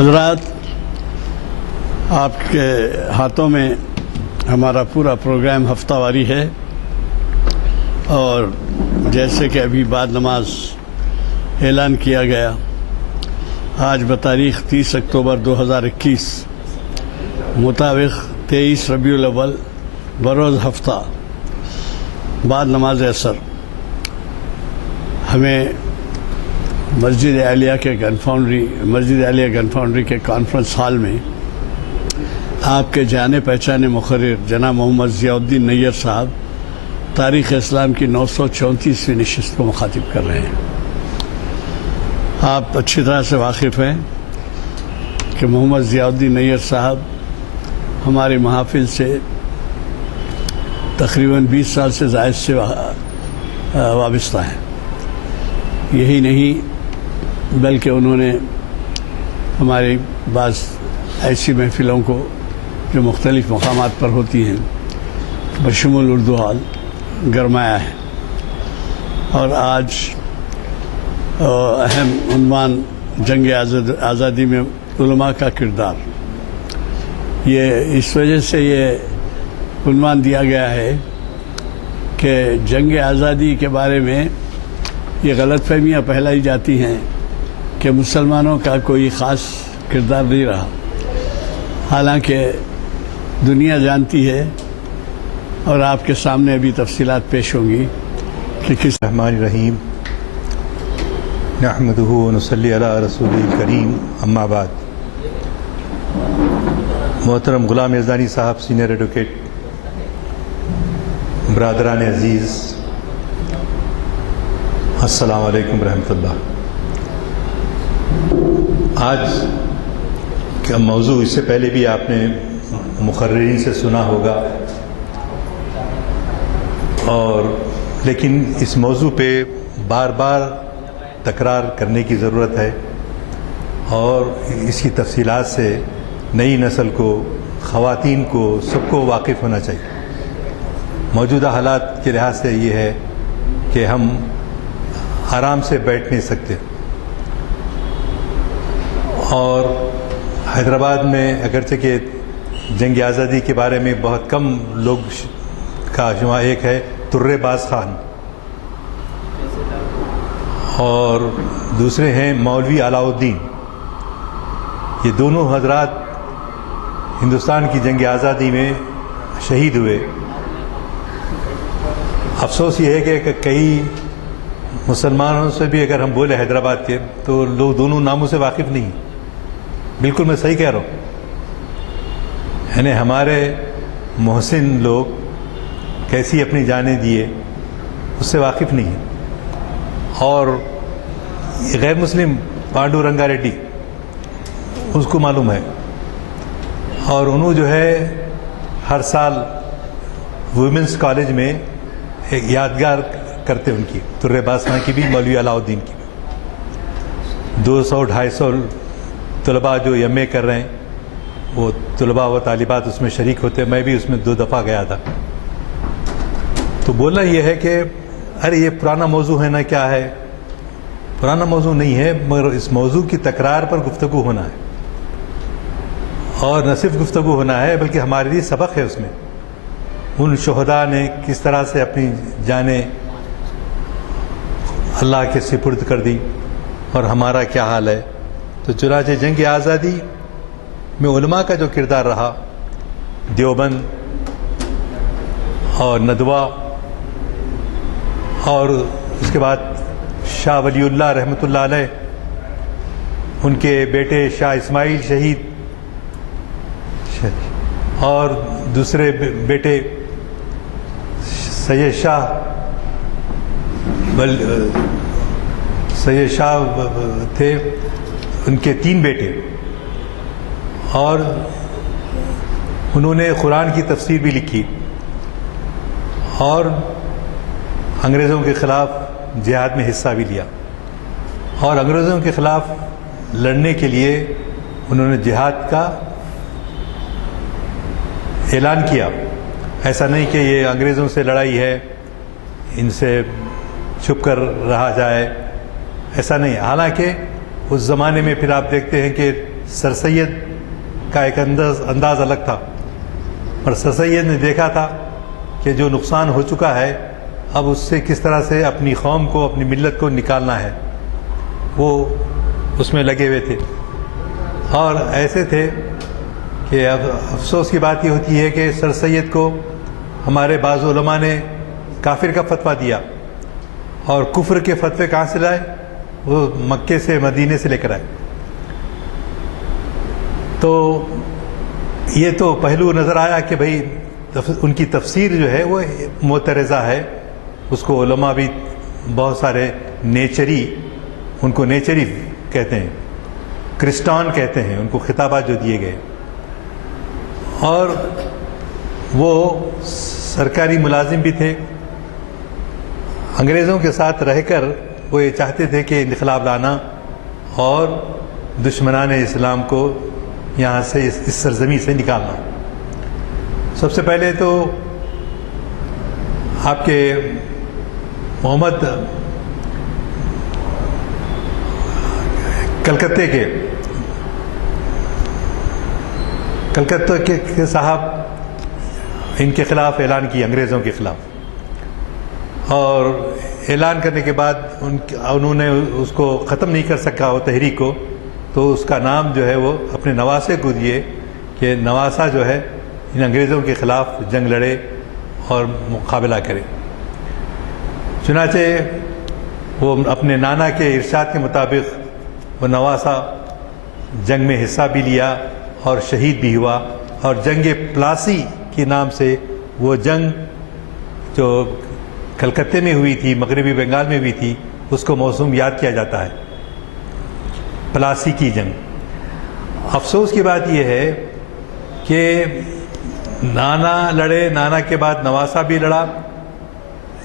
حضرات، آپ کے ہاتھوں میں ہمارا پورا پروگرام ہفتہ واری ہے، اور جیسے کہ ابھی بعد نماز اعلان کیا گیا، آج بتاریخ 30 اکتوبر 2021 مطابق 23 ربیع الاول بروز ہفتہ بعد نماز عصر ہمیں مسجد عالیہ کے گن فاؤنڈری کے کانفرنس ہال میں آپ کے جانے پہچانے مقرر جناب محمد ضیاء الدین نیّر صاحب تاریخ اسلام کی 934ویں نشست کو مخاطب کر رہے ہیں۔ آپ اچھی طرح سے واقف ہیں کہ محمد ضیاء الدین نیّر صاحب ہمارے محافل سے تقریباً 20 سال سے زائد سے وابستہ ہیں۔ یہی نہیں بلکہ انہوں نے ہماری بعض ایسی محفلوں کو جو مختلف مقامات پر ہوتی ہیں بشمول اردو ہال گرمایا ہے، اور آج اہم عنوان جنگ آزادی میں علماء کا کردار، یہ اس وجہ سے یہ عنوان دیا گیا ہے کہ جنگ آزادی کے بارے میں یہ غلط فہمیاں پھیلائی جاتی ہیں کہ مسلمانوں کا کوئی خاص کردار نہیں رہا، حالانکہ دنیا جانتی ہے اور آپ کے سامنے ابھی تفصیلات پیش ہوں گی کہ کس الرحمن الرحیم نحمدہ ونصلی علی رسول کریم، اما بعد۔ محترم غلام یزدانی صاحب سینئر ایڈوکیٹ، برادران عزیز، السلام علیکم ورحمۃ اللہ۔ آج کا موضوع اس سے پہلے بھی آپ نے مقررین سے سنا ہوگا، اور لیکن اس موضوع پہ بار بار تکرار کرنے کی ضرورت ہے، اور اس کی تفصیلات سے نئی نسل کو، خواتین کو، سب کو واقف ہونا چاہیے۔ موجودہ حالات کے لحاظ سے یہ ہے کہ ہم آرام سے بیٹھ نہیں سکتے، اور حیدرآباد میں اگرچہ کہ جنگ آزادی کے بارے میں بہت کم لوگ کا شمار، ایک ہے ترے باز خان اور دوسرے ہیں مولوی علاء الدین، یہ دونوں حضرات ہندوستان کی جنگ آزادی میں شہید ہوئے۔ افسوس یہ ہے کہ کئی مسلمانوں سے بھی اگر ہم بولے حیدرآباد کے، تو لوگ دونوں ناموں سے واقف نہیں ہیں۔ بالکل میں صحیح کہہ رہا ہوں، یعنی ہمارے محسن لوگ کیسی اپنی جانیں دیے اس سے واقف نہیں ہیں، اور غیر مسلم پانڈو رنگا ریڈی اس کو معلوم ہے، اور انہوں جو ہے ہر سال ویمنس کالج میں ایک یادگار کرتے ان کی، ترے باز خان کی بھی، مولوی علاء الدین کی بھی۔ 200-250 طلباء جو ایم اے کر رہے ہیں، وہ طلباء و طالبات اس میں شریک ہوتے ہیں، میں بھی اس میں 2 دفعہ گیا تھا۔ تو بولنا یہ ہے کہ ارے یہ پرانا موضوع ہے نا، کیا ہے، پرانا موضوع نہیں ہے، مگر اس موضوع کی تکرار پر گفتگو ہونا ہے، اور نہ صرف گفتگو ہونا ہے بلکہ ہمارے لیے سبق ہے اس میں، ان شہداء نے کس طرح سے اپنی جانیں اللہ کے سپرد کر دی، اور ہمارا کیا حال ہے۔ تو چنانچہ جنگ آزادی میں علماء کا جو کردار رہا، دیوبند اور ندوہ، اور اس کے بعد شاہ ولی اللہ رحمۃ اللہ علیہ، ان کے بیٹے شاہ اسماعیل شہید، اور دوسرے بیٹے سید شاہ تھے، ان کے 3 بیٹے، اور انہوں نے قرآن کی تفسیر بھی لکھی، اور انگریزوں کے خلاف جہاد میں حصہ بھی لیا، اور انگریزوں کے خلاف لڑنے کے لیے انہوں نے جہاد کا اعلان کیا۔ ایسا نہیں کہ یہ انگریزوں سے لڑائی ہے، ان سے چھپ کر رہا جائے، ایسا نہیں۔ حالانکہ اس زمانے میں پھر آپ دیکھتے ہیں کہ سر سید کا ایک انداز الگ تھا، اور سر سید نے دیکھا تھا کہ جو نقصان ہو چکا ہے اب اس سے کس طرح سے اپنی قوم کو، اپنی ملت کو نکالنا ہے، وہ اس میں لگے ہوئے تھے۔ اور ایسے تھے کہ اب افسوس کی بات یہ ہوتی ہے کہ سر سید کو ہمارے بعض علماء نے کافر کا فتویٰ دیا، اور کفر کے فتوے کہاں سے لائے؟ وہ مکے سے، مدینے سے لے کر آئے۔ تو یہ تو پہلو نظر آیا کہ بھئی ان کی تفسیر جو ہے وہ معترضہ ہے، اس کو علماء بھی بہت سارے نیچری، ان کو نیچری کہتے ہیں، کرسٹان کہتے ہیں ان کو، خطابات جو دیے گئے، اور وہ سرکاری ملازم بھی تھے۔ انگریزوں کے ساتھ رہ کر وہ یہ چاہتے تھے کہ انقلاب لانا اور دشمنان اسلام کو یہاں سے، اس سرزمین سے نکالنا۔ سب سے پہلے تو آپ کے محمد کلکتہ کے صاحب ان کے خلاف اعلان کیا، انگریزوں کے خلاف، اور اعلان کرنے کے بعد انہوں نے اس کو ختم نہیں کر سکا وہ تحریک کو، تو اس کا نام جو ہے وہ اپنے نواسے کو دیے کہ نواسہ جو ہے ان انگریزوں کے خلاف جنگ لڑے اور مقابلہ کرے۔ چنانچہ وہ اپنے نانا کے ارشاد کے مطابق وہ نواسہ جنگ میں حصہ بھی لیا اور شہید بھی ہوا، اور جنگ پلاسی کے نام سے وہ جنگ جو کلکتے میں ہوئی تھی، مغربی بنگال میں ہوئی تھی، اس کو موسوم یاد کیا جاتا ہے، پلاسی کی جنگ۔ افسوس کی بات یہ ہے کہ نانا لڑے، نانا کے بعد نواسہ بھی لڑا،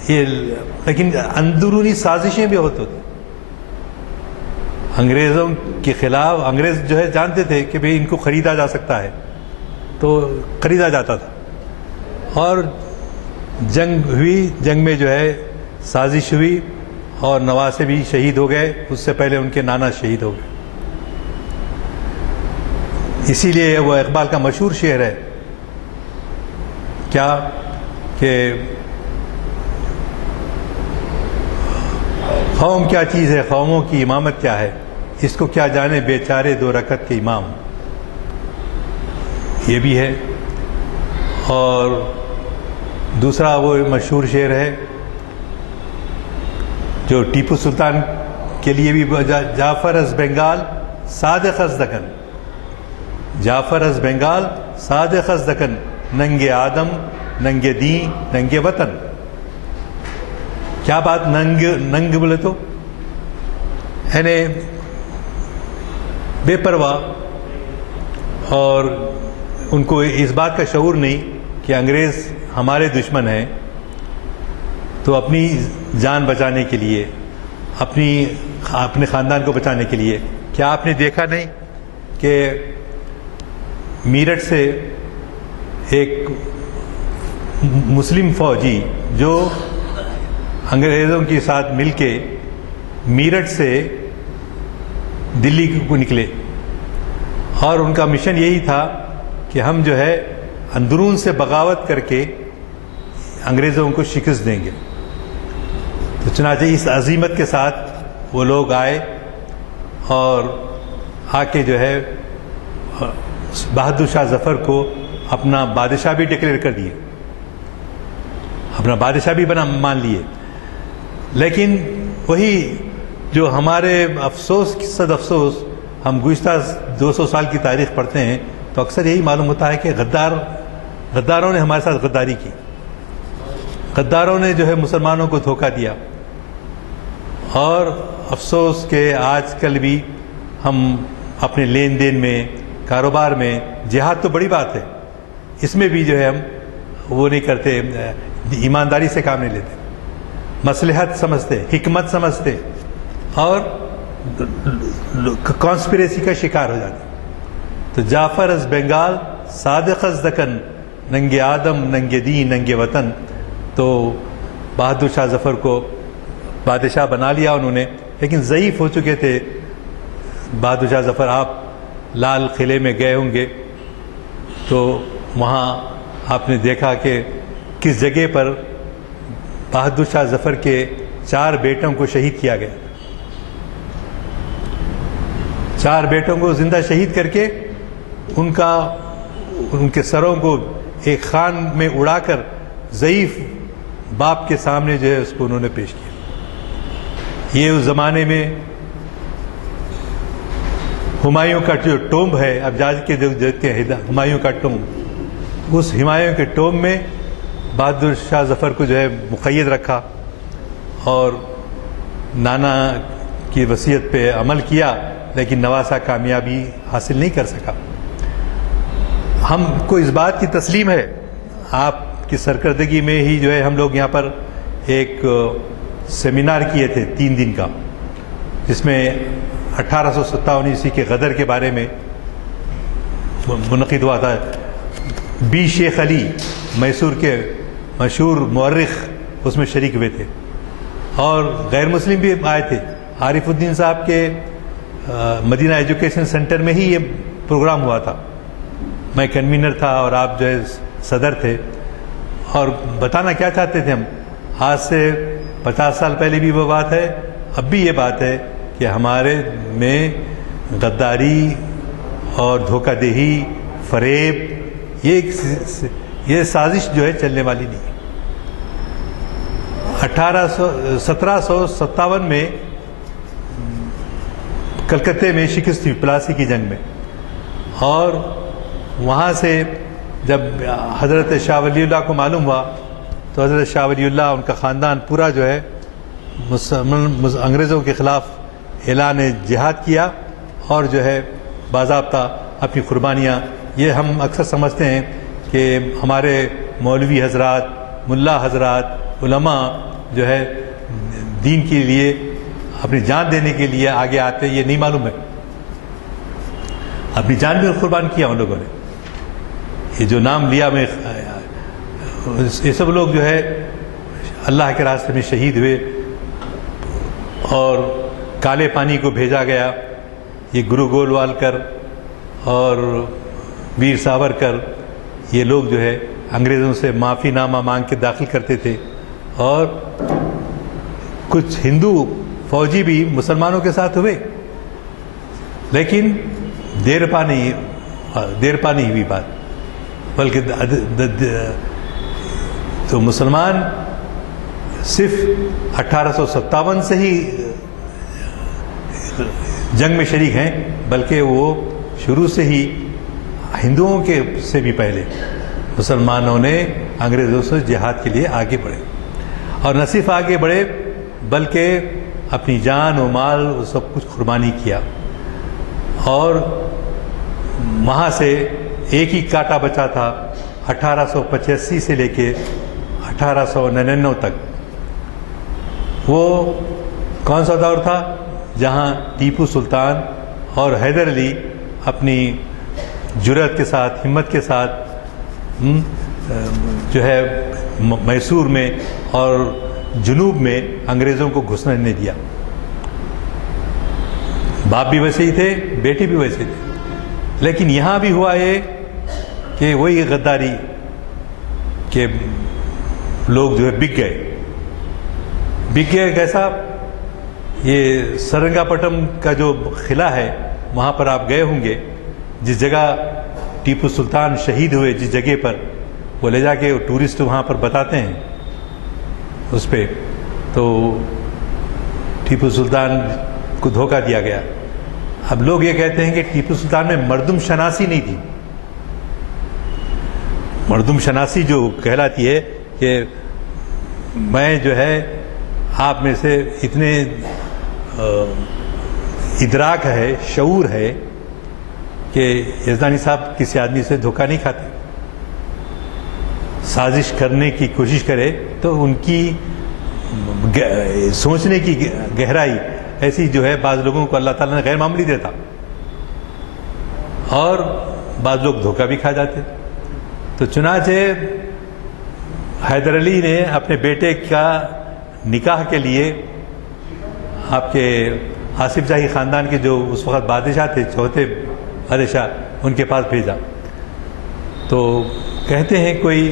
لیکن اندرونی سازشیں بھی ہوتی تھیں انگریزوں کے خلاف۔ انگریز جو ہے جانتے تھے کہ بھئی ان کو خریدا جا سکتا ہے، تو خریدا جاتا تھا، اور جنگ ہوئی، جنگ میں جو ہے سازش ہوئی اور نواسے بھی شہید ہو گئے، اس سے پہلے ان کے نانا شہید ہو گئے۔ اسی لیے وہ اقبال کا مشہور شعر ہے کیا کہ قوم کیا چیز ہے، قوموں کی امامت کیا ہے، اس کو کیا جانے بیچارے دو رکعت کے امام۔ یہ بھی ہے۔ اور دوسرا وہ مشہور شعر ہے جو ٹیپو سلطان کے لیے بھی، جعفر از بنگال صادق از دکن، جعفر از بنگال صادق از دکن، ننگ آدم ننگ دین ننگ وطن۔ کیا بات، ننگ بولے تو یعنی بے پرواہ، اور ان کو اس بات کا شعور نہیں کہ انگریز ہمارے دشمن ہیں، تو اپنی جان بچانے کے لیے، اپنے خاندان کو بچانے کے لیے، کیا آپ نے دیکھا نہیں کہ میرٹھ سے ایک مسلم فوجی جو انگریزوں کے ساتھ مل کے میرٹھ سے دلی کو نکلے، اور ان کا مشن یہی تھا کہ ہم جو ہے اندرون سے بغاوت کر کے انگریزوں کو شکست دیں گے۔ تو چنانچہ اس عزیمت کے ساتھ وہ لوگ آئے، اور آ کے جو ہے بہادر شاہ ظفر کو اپنا بادشاہ بھی ڈکلیئر کر دیے، اپنا بادشاہ بھی مان لیے۔ لیکن وہی جو ہمارے افسوس کی صد افسوس، ہم گزشتہ 200 سال کی تاریخ پڑھتے ہیں تو اکثر یہی معلوم ہوتا ہے کہ غداروں نے ہمارے ساتھ غداری کی، غداروں نے جو ہے مسلمانوں کو دھوکہ دیا۔ اور افسوس کہ آج کل بھی ہم اپنے لین دین میں، کاروبار میں، جہاد تو بڑی بات ہے، اس میں بھی جو ہے ہم وہ نہیں کرتے، ایمانداری سے کام نہیں لیتے، مصلحت سمجھتے، حکمت سمجھتے، اور کانسپریسی کا شکار ہو جاتے۔ تو جعفر از بنگال صادق از دکن، ننگ آدم ننگ دین ننگ وطن۔ تو بہادر شاہ ظفر کو بادشاہ بنا لیا انہوں نے، لیکن ضعیف ہو چکے تھے بہادر شاہ ظفر، آپ لال قلعے میں گئے ہوں گے تو وہاں آپ نے دیکھا کہ کس جگہ پر بہادر شاہ ظفر کے 4 بیٹوں کو شہید کیا گیا. 4 بیٹوں کو زندہ شہید کر کے ان کے سروں کو ایک خان میں اڑا کر ضعیف باپ کے سامنے جو ہے اس کو انہوں نے پیش کیا. یہ اس زمانے میں ہمایوں کا جو ٹومب ہے، اب جاج کے جو دیکھتے ہیں ہمایوں کا ٹومب، اس ہمایوں کے ٹومب میں بہادر شاہ ظفر کو جو ہے مقید رکھا اور نانا کی وصیت پہ عمل کیا، لیکن نواسہ کامیابی حاصل نہیں کر سکا. ہم کو اس بات کی تسلیم ہے، آپ کی سرکردگی میں ہی جو ہے ہم لوگ یہاں پر ایک سیمینار کیے تھے 3 دن کا، جس میں 1857 عیسوی کے غدر کے بارے میں منعقد ہوا تھا. بی شیخ علی میسور کے مشہور مورخ اس میں شریک ہوئے تھے، اور غیر مسلم بھی آئے تھے. عارف الدین صاحب کے مدینہ ایجوکیشن سینٹر میں ہی یہ پروگرام ہوا تھا. میں کنوینر تھا اور آپ جو ہے صدر تھے. اور بتانا کیا چاہتے تھے ہم، آج سے 50 سال پہلے بھی وہ بات ہے، اب بھی یہ بات ہے کہ ہمارے میں غداری اور دھوکہ دہی، فریب، یہ سازش جو ہے چلنے والی نہیں. 1757 میں کلکتے میں شکست ہوئی پلاسی کی جنگ میں، اور وہاں سے جب حضرت شاہ ولی اللہ کو معلوم ہوا تو حضرت شاہ ولی اللہ، ان کا خاندان پورا جو ہے انگریزوں کے خلاف اعلان جہاد کیا، اور جو ہے باضابطہ اپنی قربانیاں. یہ ہم اکثر سمجھتے ہیں کہ ہمارے مولوی حضرات، ملا حضرات، علماء جو ہے دین کے لیے اپنی جان دینے کے لیے آگے آتے، یہ نہیں معلوم ہے. اپنی جان بھی قربان کیا ان لوگوں نے. یہ جو نام لیا میں، یہ سب لوگ جو ہے اللہ کے راستے میں شہید ہوئے، اور کالے پانی کو بھیجا گیا. یہ گرو گولوالکر اور ویر ساورکر، یہ لوگ جو ہے انگریزوں سے معافی نامہ مانگ کے داخل کرتے تھے، اور کچھ ہندو فوجی بھی مسلمانوں کے ساتھ ہوئے، لیکن دیر پا نہیں ہوئی بات، بلکہ تو مسلمان صرف 1857 سے ہی جنگ میں شریک ہیں، بلکہ وہ شروع سے ہی ہندوؤں کے سے بھی پہلے مسلمانوں نے انگریزوں سے جہاد کے لیے آگے بڑھے، اور نہ صرف آگے بڑھے بلکہ اپنی جان و مال سب کچھ قربانی کیا. اور وہاں سے ایک ہی کاٹا بچا تھا 1885 سے لے کے 1899 تک. وہ کون سا دور تھا جہاں ٹیپو سلطان اور حیدر علی اپنی جرأت کے ساتھ، ہمت کے ساتھ جو ہے میسور میں اور جنوب میں انگریزوں کو گھسنے نہیں دیا. باپ بھی ویسے ہی تھے، بیٹے بھی ویسے تھے، لیکن یہاں بھی ہوا یہ کہ وہی غداری کہ لوگ جو ہے بک گئے. کیسا؟ یہ سرنگا پٹم کا جو قلعہ ہے وہاں پر آپ گئے ہوں گے، جس جگہ ٹیپو سلطان شہید ہوئے، جس جگہ پر وہ لے جا کے ٹورسٹ وہاں پر بتاتے ہیں اس پہ، تو ٹیپو سلطان کو دھوکہ دیا گیا. اب لوگ یہ کہتے ہیں کہ ٹیپو سلطان میں مردم شناسی نہیں تھی. مردم شناسی جو کہلاتی ہے کہ میں جو ہے آپ میں سے اتنے ادراک ہے، شعور ہے کہ یزدانی صاحب کسی آدمی سے دھوکہ نہیں کھاتے. سازش کرنے کی کوشش کرے تو ان کی سوچنے کی گہرائی ایسی جو ہے بعض لوگوں کو اللہ تعالیٰ نے غیر معمولی دیتا، اور بعض لوگ دھوکہ بھی کھا جاتے. تو چنانچہ حیدر علی نے اپنے بیٹے کا نکاح کے لیے آپ کے آصف جاہی خاندان کے جو اس وقت بادشاہ تھے، چوتھے بادشاہ ان کے پاس بھیجا. تو کہتے ہیں کوئی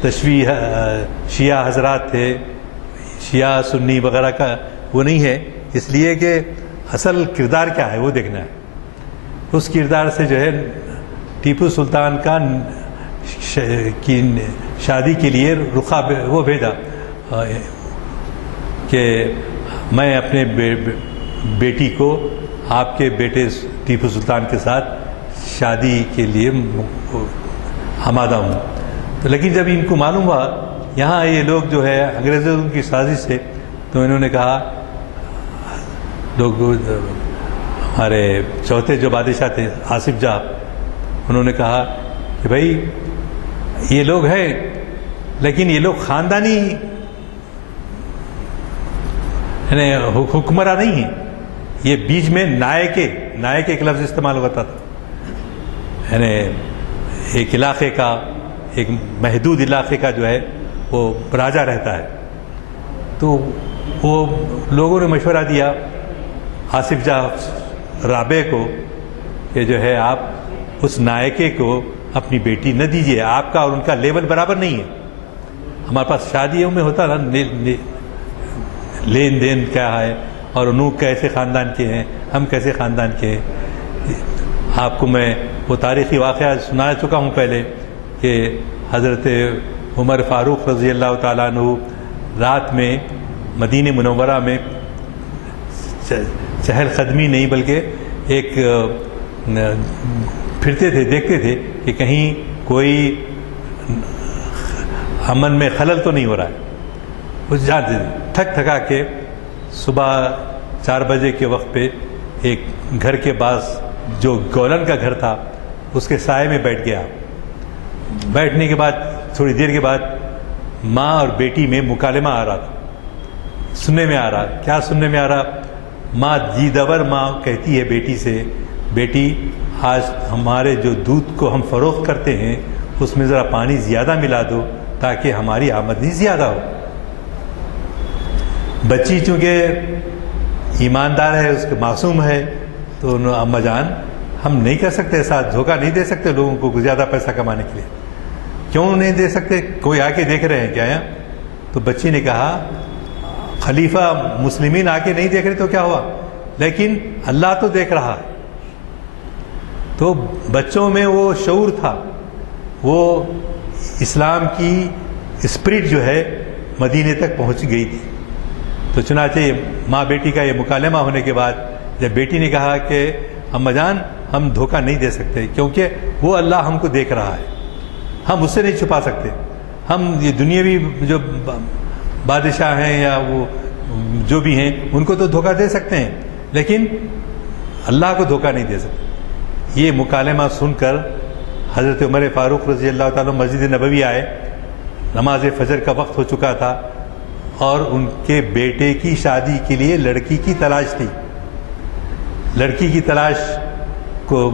تشویح شیعہ حضرات تھے، شیعہ سنی وغیرہ کا وہ نہیں ہے، اس لیے کہ اصل کردار کیا ہے وہ دیکھنا ہے. اس کردار سے جو ہے ٹیپو سلطان کا کی شادی کے لیے رخا وہ بھیجا کہ میں اپنے بیٹی کو آپ کے بیٹے ٹیپو سلطان کے ساتھ شادی کے لیے آمادہ ہوں. تو لیکن جب ان کو معلوم ہوا یہاں یہ لوگ جو ہے انگریزوں کی سازش سے، تو انہوں نے کہا، لوگ ہمارے چوتھے جو بادشاہ تھے آصف جاہ، انہوں نے کہا کہ بھائی یہ لوگ ہیں لیکن یہ لوگ خاندانی یعنی حکمراں نہیں ہیں، یہ بیچ میں نائکے ایک لفظ استعمال ہوتا تھا، یعنی ایک علاقے کا، ایک محدود علاقے کا جو ہے وہ راجہ رہتا ہے. تو وہ لوگوں نے مشورہ دیا آصف جاہ رابع کو کہ جو ہے آپ اس نائکے کو اپنی بیٹی نہ دیجیے، آپ کا اور ان کا لیول برابر نہیں ہے. ہمارے پاس شادیوں میں ہوتا نا لین دین کیا ہے اور انہوں کیسے خاندان کے ہیں، ہم کیسے خاندان کے ہیں. آپ کو میں وہ تاریخی واقعہ سنا چکا ہوں پہلے کہ حضرت عمر فاروق رضی اللہ تعالیٰ عنہ رات میں مدینہ منورہ میں چہل قدمی نہیں بلکہ ایک پھرتے تھے، دیکھتے تھے کہ کہیں کوئی امن میں خلل تو نہیں ہو رہا ہے. اس جانتے تھک تھکا کے صبح 4 بجے کے وقت پہ ایک گھر کے پاس جو گولن کا گھر تھا اس کے سائے میں بیٹھ گیا. بیٹھنے کے بعد تھوڑی دیر کے بعد ماں اور بیٹی میں مکالمہ آ رہا تھا، سننے میں آ رہا. کیا سننے میں آ رہا؟ ماں جی دور ماں کہتی ہے بیٹی سے، بیٹی آج ہمارے جو دودھ کو ہم فروخت کرتے ہیں اس میں ذرا پانی زیادہ ملا دو تاکہ ہماری آمدنی زیادہ ہو. بچی چونکہ ایماندار ہے، اس کے معصوم ہے، تو اماں جان ہم نہیں کر سکتے ایسا، دھوکہ نہیں دے سکتے لوگوں کو زیادہ پیسہ کمانے کے لیے. کیوں نہیں دے سکتے؟ کوئی آ کے دیکھ رہے ہیں کیا یہاں؟ تو بچی نے کہا خلیفہ مسلمین آ کے نہیں دیکھ رہے تو کیا ہوا، لیکن اللہ تو دیکھ رہا ہے. تو بچوں میں وہ شعور تھا، وہ اسلام کی اسپرٹ جو ہے مدینے تک پہنچ گئی تھی. تو چنانچہ ماں بیٹی کا یہ مکالمہ ہونے کے بعد جب بیٹی نے کہا کہ اماں جان ہم دھوکہ نہیں دے سکتے کیونکہ وہ اللہ ہم کو دیکھ رہا ہے، ہم اس سے نہیں چھپا سکتے. ہم یہ دنیاوی جو بادشاہ ہیں یا وہ جو بھی ہیں ان کو تو دھوکہ دے سکتے ہیں لیکن اللہ کو دھوکہ نہیں دے سکتے. یہ مکالمہ سن کر حضرت عمر فاروق رضی اللہ تعالیٰ مسجد نبوی آئے. نماز فجر کا وقت ہو چکا تھا اور ان کے بیٹے کی شادی کے لیے لڑکی کی تلاش تھی. لڑکی کی تلاش کو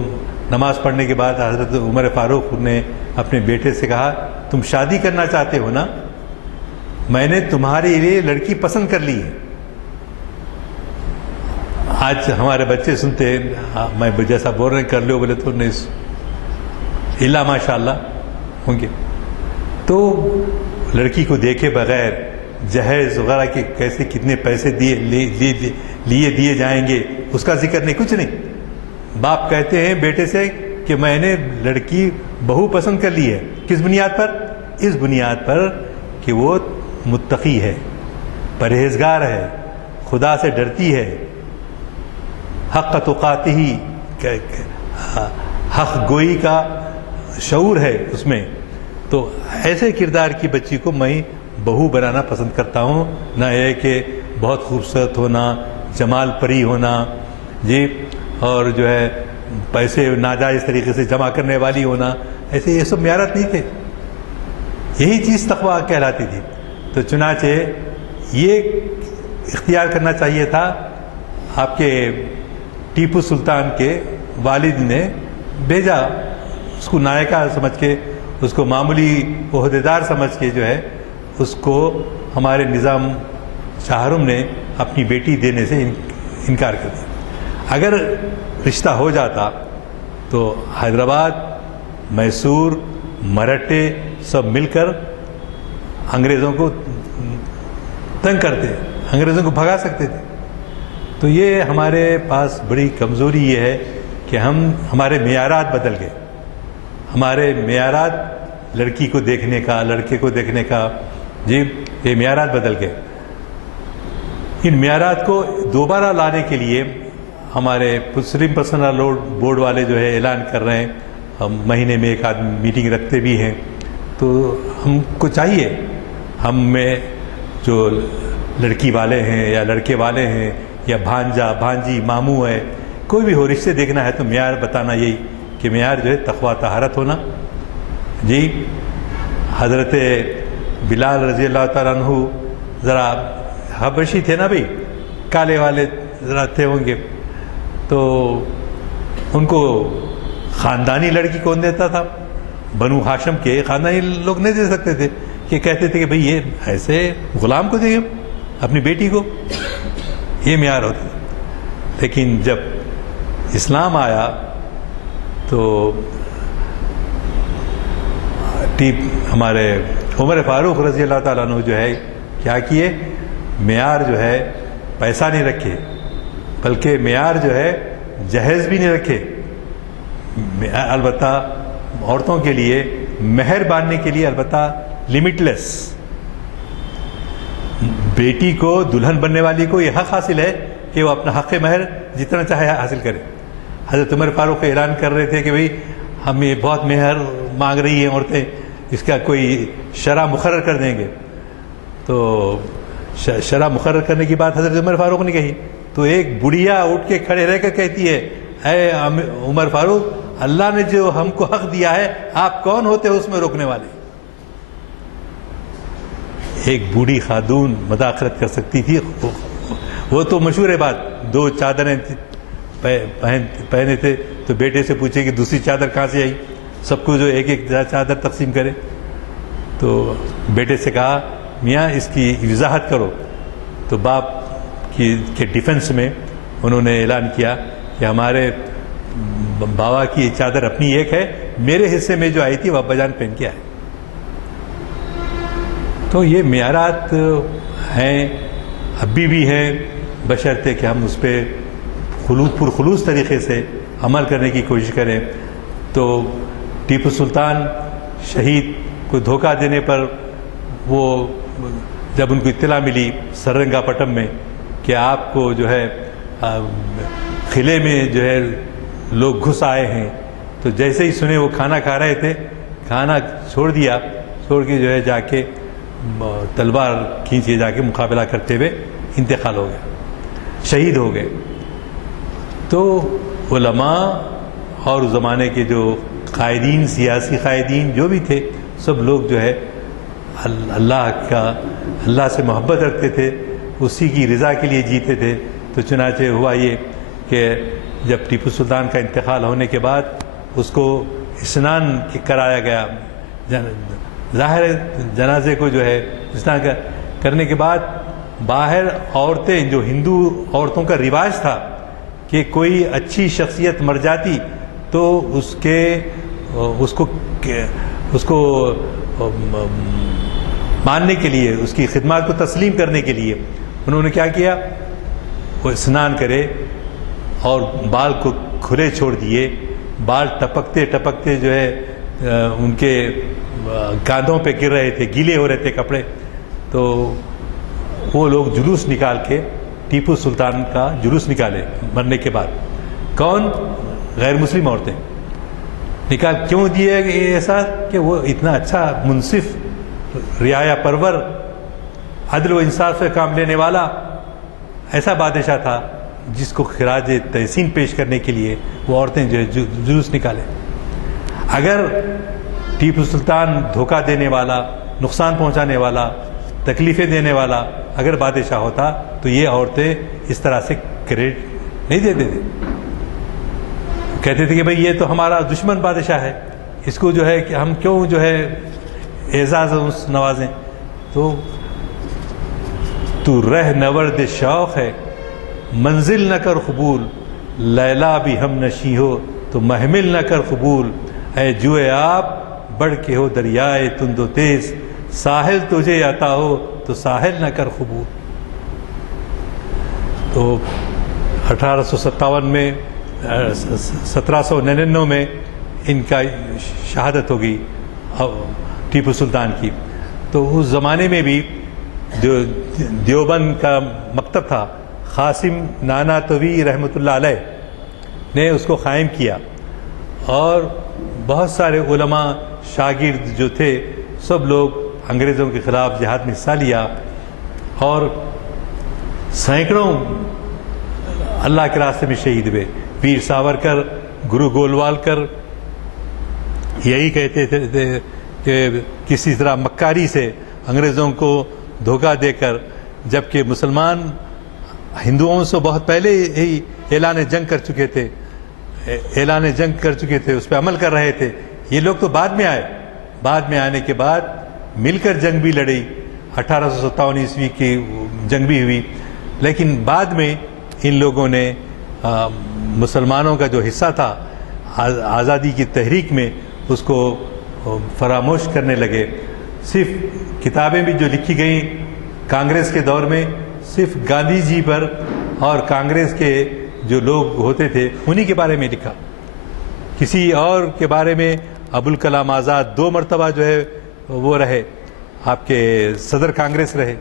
نماز پڑھنے کے بعد حضرت عمر فاروق نے اپنے بیٹے سے کہا تم شادی کرنا چاہتے ہو نا، میں نے تمہارے لیے لڑکی پسند کر لی ہے. آج ہمارے بچے سنتے ہیں میں جیسا بول رہے کر لو بولے تو نہیں، اللہ ماشاء اللہ ہوں گے. تو لڑکی کو دیکھے بغیر جہیز وغیرہ کے کیسے کتنے پیسے دیے جائیں گے اس کا ذکر نہیں، کچھ نہیں. باپ کہتے ہیں بیٹے سے کہ میں نے لڑکی بہو پسند کر لی ہے. کس بنیاد پر؟ اس بنیاد پر کہ وہ متقی ہے، پرہیزگار ہے، خدا سے ڈرتی ہے، حق تقاتہ حق گوئی کا شعور ہے اس میں. تو ایسے کردار کی بچی کو میں بہو بنانا پسند کرتا ہوں، نہ یہ کہ بہت خوبصورت ہونا، جمال پری ہونا جی، اور جو ہے پیسے ناجائز طریقے سے جمع کرنے والی ہونا، ایسے یہ سب معیارات نہیں تھے. یہی چیز تقویٰ کہلاتی تھی. تو چنانچہ یہ اختیار کرنا چاہیے تھا. آپ کے ٹیپو سلطان کے والد نے بھیجا اس کو نائکا سمجھ کے، اس کو معمولی عہدیدار سمجھ کے جو ہے اس کو ہمارے نظام شاہرم نے اپنی بیٹی دینے سے انکار کر دیا. اگر رشتہ ہو جاتا تو حیدرآباد، میسور، مرہٹے سب مل کر انگریزوں کو تنگ کرتے، انگریزوں کو بھگا سکتے تھے. تو یہ ہمارے پاس بڑی کمزوری یہ ہے کہ ہمارے معیارات بدل گئے. ہمارے معیارات لڑکی کو دیکھنے کا، لڑکے کو دیکھنے کا، جی یہ معیارات بدل گئے. ان معیارات کو دوبارہ لانے کے لیے ہمارے مسلم پرسنل لاء بورڈ والے جو ہے اعلان کر رہے ہیں، ہم مہینے میں ایک آدھ میٹنگ رکھتے بھی ہیں. تو ہم کو چاہیے، ہم میں جو لڑکی والے ہیں یا لڑکے والے ہیں یا بھانجا بھانجی ماموں ہے، کوئی بھی ہو، رشتے دیکھنا ہے تو معیار بتانا یہی کہ معیار جو ہے تقویٰ طہارت ہونا. جی حضرت بلال رضی اللہ تعالیٰ عنہ ذرا حبشی تھے نا بھائی، کالے والے ذرا تھے ہوں گے، تو ان کو خاندانی لڑکی کون دیتا تھا؟ بنو ہاشم کے خاندانی لوگ نہیں دے سکتے تھے، کہ کہتے تھے کہ بھئی یہ ایسے غلام کو دیں گے اپنی بیٹی کو، یہ معیار ہوتا تھا. لیکن جب اسلام آیا تو ہمارے عمر فاروق رضی اللہ تعالیٰ عنہ جو ہے کیا کیے، معیار جو ہے پیسہ نہیں رکھے، بلکہ معیار جو ہے جہیز بھی نہیں رکھے. البتہ عورتوں کے لیے مہر باندھنے کے لیے البتہ لمٹ لیس. بیٹی کو دلہن بننے والی کو یہ حق حاصل ہے کہ وہ اپنا حق مہر جتنا چاہے حاصل کرے. حضرت عمر فاروق اعلان کر رہے تھے کہ بھئی ہم یہ بہت مہر مانگ رہی ہیں عورتیں، اس کا کوئی شرح مقرر کر دیں گے. تو شرح مقرر کرنے کی بات حضرت عمر فاروق نے کہی تو ایک بڑھیا اٹھ کے کھڑے رہ کر کہتی ہے، اے عمر فاروق، اللہ نے جو ہم کو حق دیا ہے، آپ کون ہوتے ہو اس میں روکنے والے؟ ایک بوڑھی خاتون مداخلت کر سکتی تھی. وہ تو مشہور ہے بات، 2 چادریں پہنے تھے تو بیٹے سے پوچھے کہ دوسری چادر کہاں سے آئی، سب کو جو ایک ایک چادر تقسیم کرے. تو بیٹے سے کہا میاں اس کی وضاحت کرو. تو باپ کے ڈیفنس میں انہوں نے اعلان کیا کہ ہمارے بابا کی چادر اپنی ایک ہے، میرے حصے میں جو آئی تھی وہ ابا جان پہن کے آئے. تو یہ معیارات ہیں، ابھی بھی ہیں، بشرطے کہ ہم اس پہ پرخلوص طریقے سے عمل کرنے کی کوشش کریں. تو ٹیپو سلطان شہید کو دھوکہ دینے پر وہ جب ان کو اطلاع ملی سررنگا پٹم میں کہ آپ کو جو ہے قلعے میں جو ہے لوگ گھس آئے ہیں، تو جیسے ہی سنے وہ کھانا کھا رہے تھے، کھانا چھوڑ دیا، چھوڑ کے جو ہے جا کے تلوار کھینچ کے جا کے مقابلہ کرتے ہوئے انتقال ہو گیا، شہید ہو گئے. تو علماء اور زمانے کے جو قائدین، سیاسی قائدین جو بھی تھے، سب لوگ جو ہے اللہ سے محبت رکھتے تھے، اسی کی رضا کے لیے جیتے تھے. تو چنانچہ ہوا یہ کہ جب ٹیپو سلطان کا انتقال ہونے کے بعد اس کو اسنان کرایا گیا، ظاہر جنازے کو جو ہے اسنان کرنے کے بعد باہر عورتیں، جو ہندو عورتوں کا رواج تھا کہ کوئی اچھی شخصیت مر جاتی تو اس کو ماننے کے لیے، اس کی خدمات کو تسلیم کرنے کے لیے انہوں نے کیا کیا، وہ اسنان کرے اور بال کو کھلے چھوڑ دیے. بال ٹپکتے ٹپکتے جو ہے ان کے کاندھوں پہ گر رہے تھے، گیلے ہو رہے تھے کپڑے. تو وہ لوگ جلوس نکال کے ٹیپو سلطان کا جلوس نکالے مرنے کے بعد. کون؟ غیر مسلم عورتیں نکال. کیوں دیے ایسا؟ کہ وہ اتنا اچھا منصف، رعایا پرور، عدل و انصاف سے کام لینے والا ایسا بادشاہ تھا جس کو خراج تحسین پیش کرنے کے لیے وہ عورتیں جو ہے جلوس نکالے. اگر ٹیپو سلطان دھوکہ دینے والا، نقصان پہنچانے والا، تکلیفیں دینے والا اگر بادشاہ ہوتا تو یہ عورتیں اس طرح سے کریڈٹ نہیں دیتے تھے. کہتے تھے کہ بھئی یہ تو ہمارا دشمن بادشاہ ہے، اس کو جو ہے کہ ہم کیوں جو ہے اعزاز نوازیں. تو رہ نورد شوق ہے، منزل نہ کر قبول، لیلا بھی ہم نشیں ہو تو محمل نہ کر قبول، اے جوئے آپ بڑھ کے ہو دریائے تند و تیز، ساحل تجھے عطا ہو تو ساحل نہ کر قبول۔ تو 1857 میں 1799 میں ان کا شہادت ہو گئی ٹیپو سلطان کی۔ تو اس زمانے میں بھی جو دیوبند کا مکتب تھا، قاسم نانواتوی رحمۃ اللہ علیہ نے اس کو قائم کیا، اور بہت سارے علماء شاگرد جو تھے سب لوگ انگریزوں کے خلاف جہاد میں حصہ لیا، اور سینکڑوں اللہ کے راستے میں شہید ہوئے۔ ویر ساورکر، گرو گولوالکر یہی کہتے تھے کہ کسی طرح مکاری سے انگریزوں کو دھوکہ دے کر، جبکہ مسلمان ہندوؤں سے بہت پہلے ہی اعلان جنگ کر چکے تھے، اس پہ عمل کر رہے تھے، یہ لوگ تو بعد میں آئے، بعد میں آنے کے بعد مل کر جنگ بھی لڑی، 1857 عیسوی کی جنگ بھی ہوئی، لیکن بعد میں ان لوگوں نے مسلمانوں کا جو حصہ تھا آزادی کی تحریک میں اس کو فراموش کرنے لگے۔ صرف کتابیں بھی جو لکھی گئیں کانگریس کے دور میں، صرف گاندھی جی پر اور کانگریس کے جو لوگ ہوتے تھے انہی کے بارے میں لکھا، کسی اور کے بارے میں۔ ابوالکلام آزاد 2 مرتبہ جو ہے وہ رہے، آپ کے صدر کانگریس رہے۔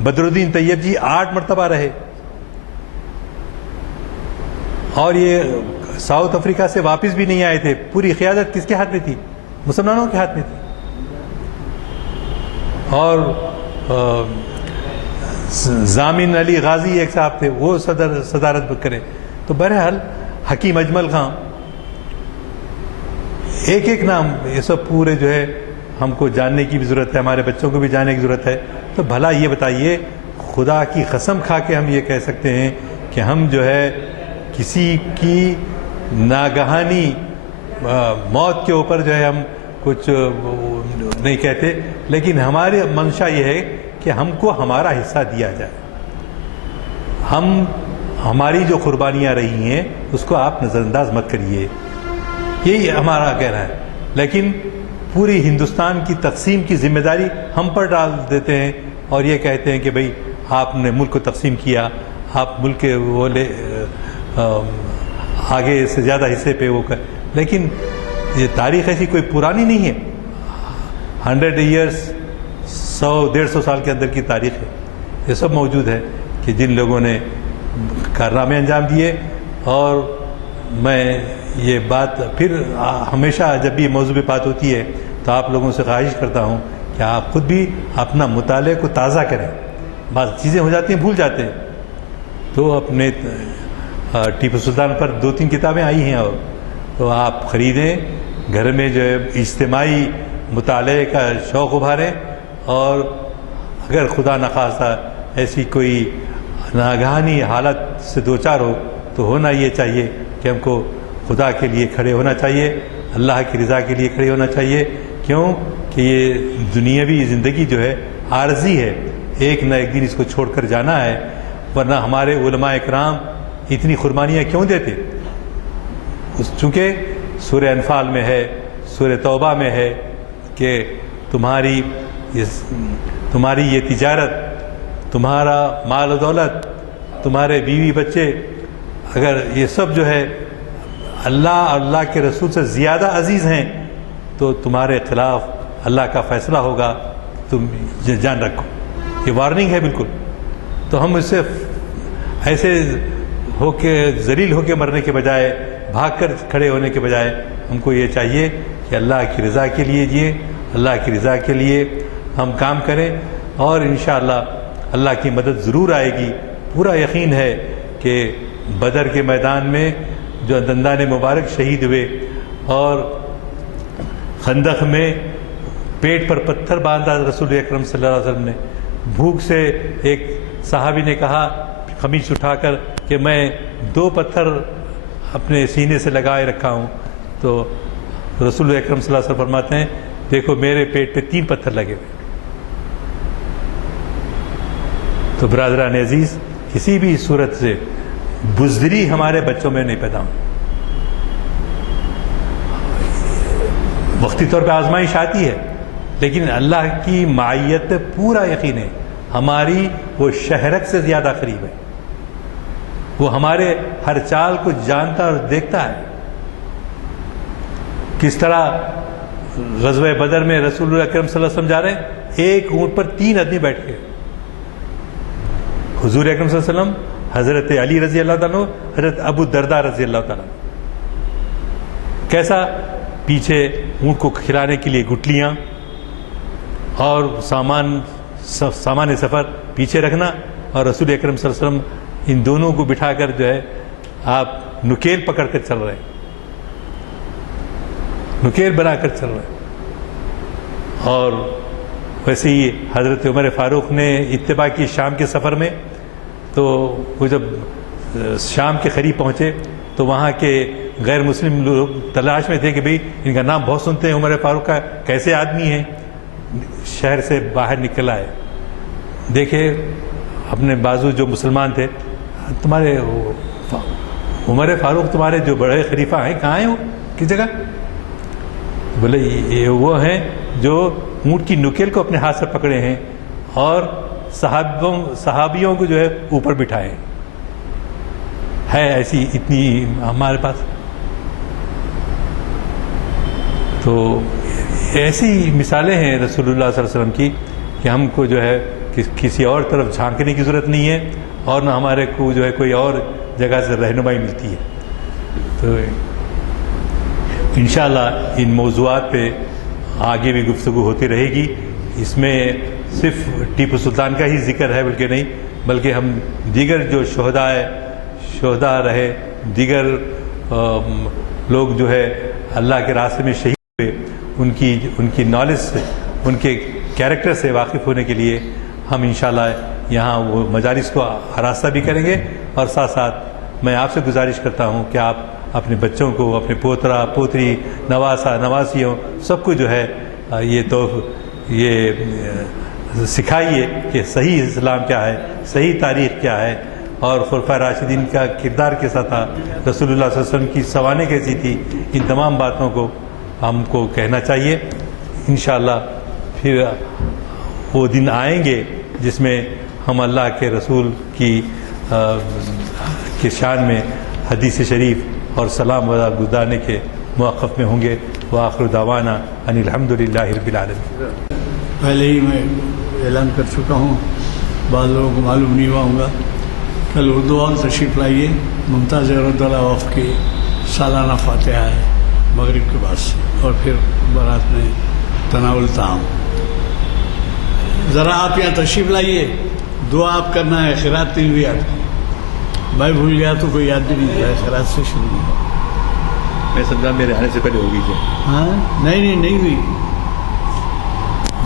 بدرالدین طیب جی 8 مرتبہ رہے، اور یہ ساؤتھ افریقہ سے واپس بھی نہیں آئے تھے۔ پوری قیادت کس کے ہاتھ میں تھی؟ مسلمانوں کے ہاتھ میں تھی۔ اور ضامن علی غازی ایک صاحب تھے، وہ صدارت کرے۔ تو بہرحال حکیم اجمل خان، ایک ایک نام، یہ سب پورے جو ہے ہم کو جاننے کی بھی ضرورت ہے، ہمارے بچوں کو بھی جاننے کی ضرورت ہے۔ تو بھلا یہ بتائیے، خدا کی قسم کھا کے ہم یہ کہہ سکتے ہیں کہ ہم جو ہے کسی کی ناگہانی موت کے اوپر جو ہے ہم کچھ نہیں کہتے، لیکن ہماری منشا یہ ہے کہ ہم کو ہمارا حصہ دیا جائے۔ ہماری جو قربانیاں رہی ہیں اس کو آپ نظر انداز مت کریے، یہی ہمارا کہنا ہے۔ لیکن پوری ہندوستان کی تقسیم کی ذمہ داری ہم پر ڈال دیتے ہیں، اور یہ کہتے ہیں کہ بھئی آپ نے ملک کو تقسیم کیا، آپ ملک کے وہ آگے سے زیادہ حصے پہ وہ لیکن یہ تاریخ ایسی کوئی پرانی نہیں ہے، 100 ایئرس، 100-150 سال کے اندر کی تاریخ ہے۔ یہ سب موجود ہے کہ جن لوگوں نے کارنامے انجام دیے۔ اور میں یہ بات پھر ہمیشہ جب بھی موضوع پہ بات ہوتی ہے تو آپ لوگوں سے خواہش کرتا ہوں کہ آپ خود بھی اپنا مطالعے کو تازہ کریں۔ بعض چیزیں ہو جاتی ہیں، بھول جاتے ہیں، تو اپنے ٹیپو سلطان پر 2-3 کتابیں آئی ہیں، اور تو آپ خریدیں، گھر میں جو ہے اجتماعی مطالعے کا شوق ابھاریں، اور اگر خدا نخواستہ ایسی کوئی ناگہانی حالت سے دوچار ہو تو ہونا یہ چاہیے کہ ہم کو خدا کے لیے کھڑے ہونا چاہیے، اللہ کی رضا کے لیے کھڑے ہونا چاہیے۔ کیوں کہ یہ دنیاوی زندگی جو ہے عارضی ہے، ایک نہ ایک دن اس کو چھوڑ کر جانا ہے، ورنہ ہمارے علماء اکرام اتنی قربانیاں کیوں دیتے؟ چونکہ سورہ انفال میں ہے، سورہ توبہ میں ہے کہ تمہاری یہ تجارت، تمہارا مال و دولت، تمہارے بیوی بچے، اگر یہ سب جو ہے اللہ اور اللہ کے رسول سے زیادہ عزیز ہیں تو تمہارے خلاف اللہ کا فیصلہ ہوگا، تم جان رکھو۔ یہ وارننگ ہے بالکل۔ تو ہم اس سے ایسے ہو کے ذلیل ہو کے مرنے کے بجائے، بھاگ کر کھڑے ہونے کے بجائے، ہم کو یہ چاہیے کہ اللہ کی رضا کے لیے جئیں، اللہ کی رضا کے لیے ہم کام کریں، اور انشاءاللہ اللہ کی مدد ضرور آئے گی۔ پورا یقین ہے کہ بدر کے میدان میں جو دندان مبارک شہید ہوئے، اور خندق میں پیٹ پر پتھر باندھا رسول اکرم صلی اللہ علیہ وسلم نے، بھوک سے ایک صحابی نے کہا قمیص اٹھا کر کہ میں 2 پتھر اپنے سینے سے لگائے رکھا ہوں، تو رسول اکرم صلی اللہ علیہ وسلم فرماتے ہیں دیکھو میرے پیٹ پہ 3 پتھر لگے ہوئے۔ تو برادران عزیز، کسی بھی صورت سے بزدلی ہمارے بچوں میں نہیں پیدا ہو۔ وقتی طور پہ آزمائش آتی ہے، لیکن اللہ کی معیت پہ پورا یقین ہے. ہماری وہ شہرک سے زیادہ قریب ہے، وہ ہمارے ہر چال کو جانتا اور دیکھتا ہے. کس طرح غزوہ بدر میں رسول اللہ اکرم صلی اللہ علیہ وسلم جا رہے ہیں، ایک اونٹ پر 3 آدمی بیٹھ کے، حضور اکرم صلی اللہ علیہ وسلم، حضرت علی رضی اللہ تعالیٰ، حضرت ابو الدرداء رضی اللہ تعالیٰ. کیسا پیچھے اونٹ کو کھلانے کے لیے گٹلیاں اور سامان سفر پیچھے رکھنا، اور رسول اکرم صلی اللہ علیہ وسلم ان دونوں کو بٹھا کر جو ہے آپ نکیل پکڑ کر چل رہے ہیں، نکیل بنا کر چل رہے ہیں. اور ویسے ہی حضرت عمر فاروق نے اتباع کی شام کے سفر میں. تو وہ جب شام کے قریب پہنچے تو وہاں کے غیر مسلم لوگ تلاش میں تھے کہ بھئی ان کا نام بہت سنتے ہیں عمر فاروق کا، کیسے آدمی ہیں. شہر سے باہر نکل آئے، دیکھے اپنے بازو جو مسلمان تھے، تمہارے عمر فاروق تمہارے جو بڑے خلیفہ ہیں کہاں ہیں، وہ کس جگہ؟ بولے یہ وہ ہیں جو اونٹ کی نکیل کو اپنے ہاتھ سے پکڑے ہیں اور صحابیوں کو جو ہے اوپر بٹھائے. ہے ایسی اتنی ہمارے پاس. تو ایسی مثالیں ہیں رسول اللہ صلی اللہ علیہ وسلم کی کہ ہم کو جو ہے کسی اور طرف جھانکنے کی ضرورت نہیں ہے، اور نہ ہمارے کو جو ہے کوئی اور جگہ سے رہنمائی ملتی ہے. تو انشاءاللہ ان موضوعات پہ آگے بھی گفتگو ہوتی رہے گی. اس میں صرف ٹیپو سلطان کا ہی ذکر ہے بلکہ نہیں، بلکہ ہم دیگر جو شہداء رہے، دیگر لوگ جو ہے اللہ کے راستے میں شہید ہوئے، ان کی نالج سے، ان کے کیریکٹر سے واقف ہونے کے لیے ہم انشاءاللہ یہاں وہ مجالس کو آراستہ بھی کریں گے. اور ساتھ ساتھ میں آپ سے گزارش کرتا ہوں کہ آپ اپنے بچوں کو، اپنے پوترا پوتری، نواسا نواسیوں سب کو جو ہے یہ سکھائیے کہ صحیح اسلام کیا ہے، صحیح تاریخ کیا ہے، اور خلفائے راشدین کا کردار کیسا تھا، رسول اللہ صلی اللہ علیہ وسلم کی سوانح کیسی تھی. ان تمام باتوں کو ہم کو کہنا چاہیے. انشاءاللہ پھر وہ دن آئیں گے جس میں ہم اللہ کے رسول کی شان میں حدیث شریف اور سلام وعدہ گزارنے کے موقف میں ہوں گے. وآخر دعوانا ان الحمدللہ رب العالمین. پہلے ہی میں اعلان کر چکا ہوں، بعض لوگوں کو معلوم نہیں ہوا ہوگا. کل اردو ہال تشریف لائیے. ممتاز رضا وقف کی سالانہ فاتحہ ہے مغرب کے بعد سے، اور پھر بارات میں تناول طعام. ذرا آپ یہاں تشریف لائیے، دعا آپ کرنا ہے. خیرات نہیں ہوئی آپ کی، میں بھول گیا تو کوئی یاد بھی نہیں دیا. خیرات سے شروع نہیں. میں سمجھا میرے آنے سے پہلے ہوگی. ہاں نہیں ہوئی.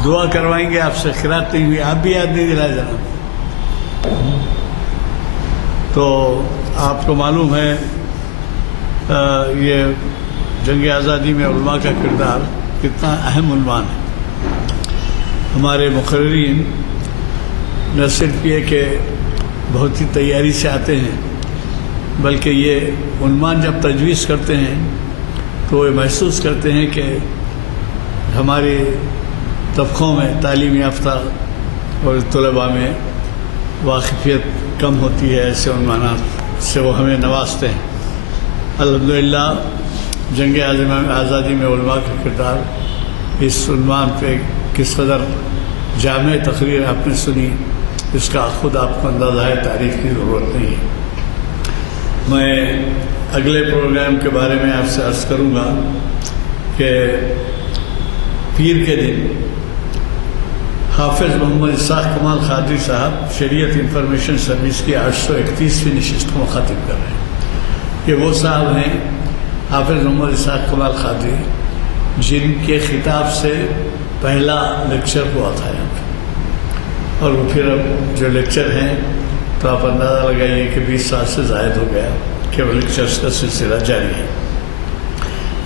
دعا کروائیں گے آپ سے. خیرات نہیں ہوئی، آپ بھی یاد نہیں دلائے جناب. تو آپ کو معلوم ہے یہ جنگ آزادی میں علماء کا کردار کتنا اہم عنوان ہے. ہمارے مقررین نہ صرف یہ کہ بہت ہی تیاری سے آتے ہیں، بلکہ یہ عنوان جب تجویز کرتے ہیں تو یہ محسوس کرتے ہیں کہ ہمارے طبقوں میں تعلیم یافتہ اور طلباء میں واقفیت کم ہوتی ہے. ایسے عنوانات سے وہ ہمیں نوازتے ہیں. الحمدللہ جنگ آزادی میں علماء کا کردار، اس عنوان پہ کس قدر جامع تقریر آپ نے سنی، اس کا خود آپ کو اندازہ ہے. تاریخ کی ضرورت نہیں ہے. میں اگلے پروگرام کے بارے میں آپ سے عرض کروں گا کہ پیر کے دن حافظ محمد اسحاق کمال قادری صاحب شریعت انفارمیشن سروس کی 831ویں نشست کو مخاطب کر رہے ہیں. یہ وہ صاحب ہیں حافظ محمد اسحاق کمال قادری جن کے خطاب سے پہلا لیکچر ہوا تھا یہاں پہ، اور وہ پھر اب جو لیکچر ہیں تو آپ اندازہ لگائیے کہ 20 سال سے زائد ہو گیا کہ وہ لیکچرز کا سلسلہ جاری ہے.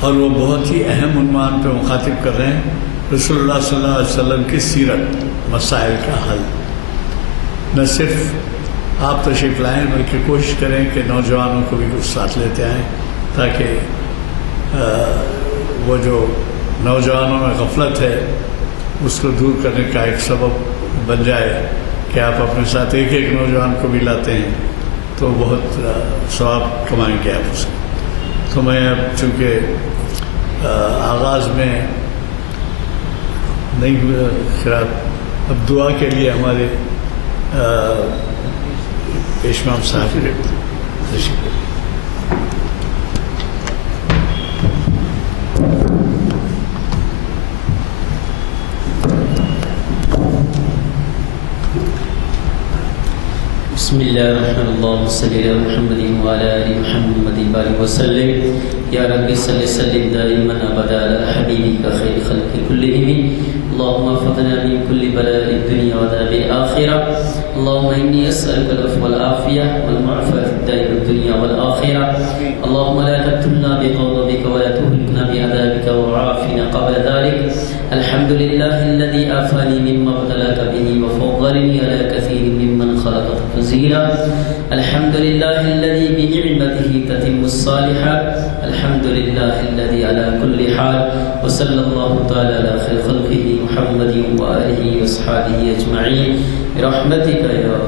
اور وہ بہت ہی اہم عنوان پہ مخاطب کر رہے ہیں رسول اللہ صلی اللہ علیہ وسلم کی سیرت، مسائل کا حل. نہ صرف آپ تشریف لائیں بلکہ کوشش کریں کہ نوجوانوں کو بھی کچھ ساتھ لیتے آئیں، تاکہ وہ جو نوجوانوں میں غفلت ہے اس کو دور کرنے کا ایک سبب بن جائے کہ آپ اپنے ساتھ ایک ایک نوجوان کو بھی لاتے ہیں تو بہت ثواب کمائیں گے آپ اس کو. تو میں اب چونکہ آغاز میں نہیں ہوئا خراب، اب دعا کے لیے ہمارے پیشوام صاحب کے تشریف. بسم اللہ الرحمن الرحیم. اللهم صل علی محمد وعلى آل محمد وبارک وسلم. یا رب صل وسلم دائما ابدا على حبیبک خیر خلق كلهم. اللهم احفظنا من كل بلاء الدنيا وعذاب الآخرة. اللهم إني أسألك العفو والعافية والمعافاة الدائمة الدنيا والآخرة. اللهم لا تقتلنا بغضبك ولا تهلكنا بعذابك وعافنا قبل ذلك. الحمد لله الذي آفاني مما ابتلاك به وفضلني على كثير ممن خلق تفضيلا. الحمد لله الذي بنعمته تتم الصالحات. الحمد لله الذي على كل حال. وصلى الله تعالى على خير خلقه محمد وآله وأصحابه أجمعين برحمتك يا